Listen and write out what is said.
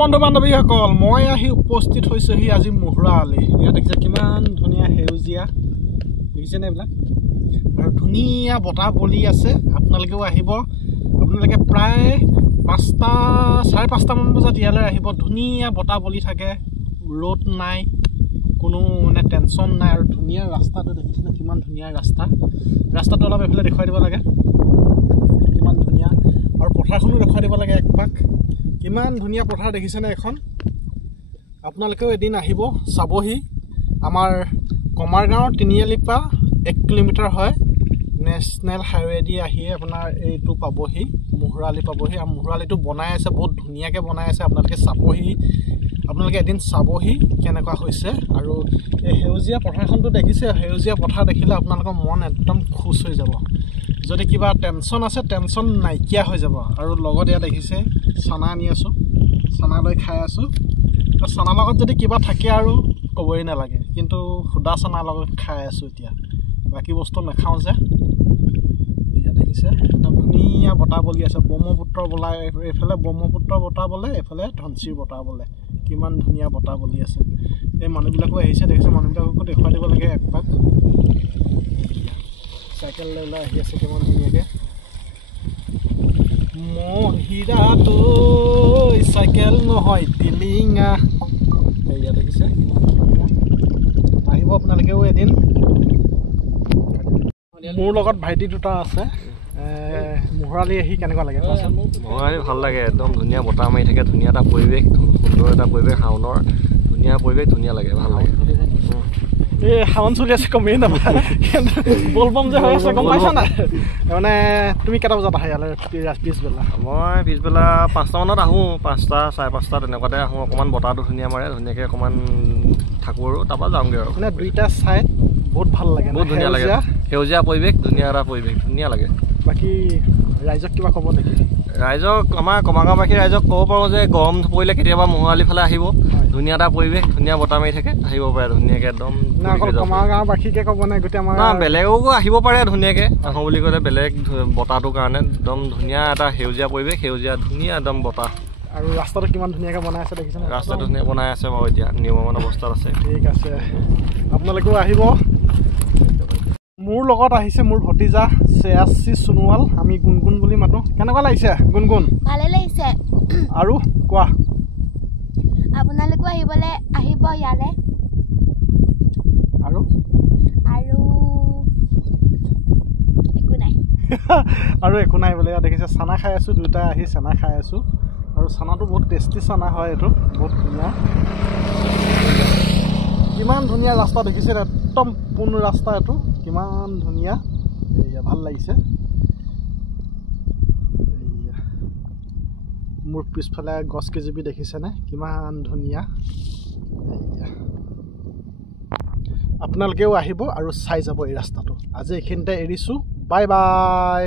বন্ধু বান্ধৱীসকল মই আহি উপস্থিত হৈছোহি আজি মুহুৰা আলি ইয়াত দেখিছে কিমান ধুনীয়া সেউজীয়া দেখিছেনে এইবিলাক আৰু ধুনীয়া বতাহ বলি আছে আপোনালোকেও আহিব আপোনালোকে প্ৰায় 5টা 5:30 মান বজাত ইয়ালৈ আহিব ধুনীয়া বতাহ বলি থাকে ৰ'দ নাই কোনো মানে টেনচন নাই আৰু ধুনীয়া ৰাস্তাটো দেখিছেনে কিমান ধুনীয়া ৰাস্তাটো অলপ এফালে দেখুৱাই দিব লাগে কিমান ধুনীয়া আৰু পথাৰখনো দেখুৱাই দিব লাগে একপাক কিমান ধুনীয়া পথাৰ দেখিছেনে এখন আপোনালোকেও এদিন আহিব চাবহি আমাৰ কমাৰগাঁৱৰ তিনিআলিৰ পৰা 1 কিলোমিটাৰ হয় নেশ্যনেল হাইৱে দি আহি আপোনাৰ এইটো পাবহি মুহুৰালি পাবহি আৰু মুহুৰালিটো বনাই আছে বহুত ধুনীয়াকৈ বনাই আছে আপোনালোকে চাবহি আপোনালোকে এদিন চাবহি কেনেকুৱা হৈছে আৰু এই সেউজীয়া পথাৰখনটো দেখিছে সেউজীয়া পথাৰ দেখিলে আপোনালোকৰ মন একদম খুশ হৈ যাব যদি কিবা টেনচন আছে টেনচন নাইকিয়া হৈ যাব আৰু লগত ইয়াত দেখিছে চানা আনি আছোঁ চানা লৈ খাই আছোঁ আৰু চানাৰ লগত যদি কিবা থাকে আৰু ক'বই নালাগে কিন্তু সুদা চানাৰ লগত খাই আছোঁ এতিয়া বাকী বস্তু নাখাওঁ যে এতিয়া দেখিছে একদম ধুনীয়া বতাহ বলি আছে ব্ৰহ্মপুত্ৰ বলাই এইফালে ব্ৰহ্মপুত্ৰ বতাহ বলে এইফালে ধনশিৰি বতাহ বলে কিমান ধুনীয়া বতাহ বলি আছে এই মানুহবিলাকো আহিছে দেখিছে মানুহবিলাককো দেখুৱাই দিব লাগে একপাক চাইকেল লৈ আহি আছে কিমান ধুনীয়াকৈ মহিৰাটো চাইকেল নহয় টিলিঙা এয়া দেখিছে আহিব আপোনালোকেও এদিন মোৰ লগত ভাইটি দুটা আছে মুহুৰালি আহি কেনেকুৱা লাগে মুহুৰালি ভাল লাগে একদম ধুনীয়া বতাহ মাৰি থাকে ধুনীয়া এটা পৰিৱেশ সুন্দৰ এটা পৰিৱেশ শাওনৰ ধুনীয়া পৰিৱেশ ধুনীয়া লাগে ভাল লাগে এই শাওন চলি আছে গমেই নাপায় বলবম যে হৈ আছে গম পাইছা নাই মানে তুমি কেইটা বজাত আহা ইয়ালৈ পিছবেলা মই পিছবেলা 5টা মানত আহোঁ 5টা 5:30 তেনেকুৱাতে আহোঁ অকণমান বতাহটো ধুনীয়া মাৰে ধুনীয়াকৈ অকণমান থাকোঁ আৰু তাৰপৰা যাওঁগৈ আৰু মানে দুইটা চাইড বহুত ভাল লাগে বহুত ধুনীয়া লাগে সেউজীয়া পৰিৱেশ ধুনীয়া এটা পৰিৱেশ ধুনীয়া লাগে বাকী ৰাইজক কিবা ক'ব নেকি ৰাইজক আমাৰ কমাৰগাঁওবাসী ৰাইজক ক'ব পাৰোঁ যে গৰম পৰিলে কেতিয়াবা মুহুৰালি ফালে আহিব ধুনীয়া এটা পৰিৱেশ ধুনীয়া বতাহ মাৰি থাকে আহিব পাৰে ধুনীয়াকৈ একদম কমাৰগাঁওবাসীকে ক'ব নাই গোটেই আমাৰ বেলেগকো আহিব পাৰে ধুনীয়াকৈ আহোঁ বুলি ক'লে বেলেগ বতাহটোৰ কাৰণে একদম ধুনীয়া এটা সেউজীয়া পৰিৱেশ সেউজীয়া ধুনীয়া একদম বতাহ আৰু ৰাস্তাটো কিমান ধুনীয়াকৈ বনাই আছে দেখিছেনে ৰাস্তাটো ধুনীয়া বনাই আছে বাৰু এতিয়া নিৰ্মাণ অৱস্থাত আছে ঠিক আছে আপোনালোকেও আহিব মোৰ লগত আহিছে মোৰ ভতিজা শ্ৰেয়াশ্ৰী সোণোৱাল আমি গুণগুণ বুলি মাতো কেনেকুৱা লাগিছে গুণগুণ ভালে লাগিছে আৰু কোৱা আপোনালোকো আহিব ইয়ালে আৰু একো নাই আৰু একো নাই বোলে দেখিছে চানা খাই আছোঁ দুটা আহি চানা খাই আছোঁ আৰু চানাটো বহুত টেষ্টি চানা হয় এইটো বহুত ধুনীয়া কিমান ধুনীয়া ৰাস্তা দেখিছে একদম পোন ৰাস্তা এইটো কিমান ধুনীয়া এয়া ভাল লাগিছে মোৰ পিছফালে গছ কেজিবি দেখিছেনে কিমান ধুনীয়া আপোনালোকেও আহিব আৰু চাই যাব এই ৰাস্তাটো আজি এইখিনিতে এৰিছোঁ বাই বাই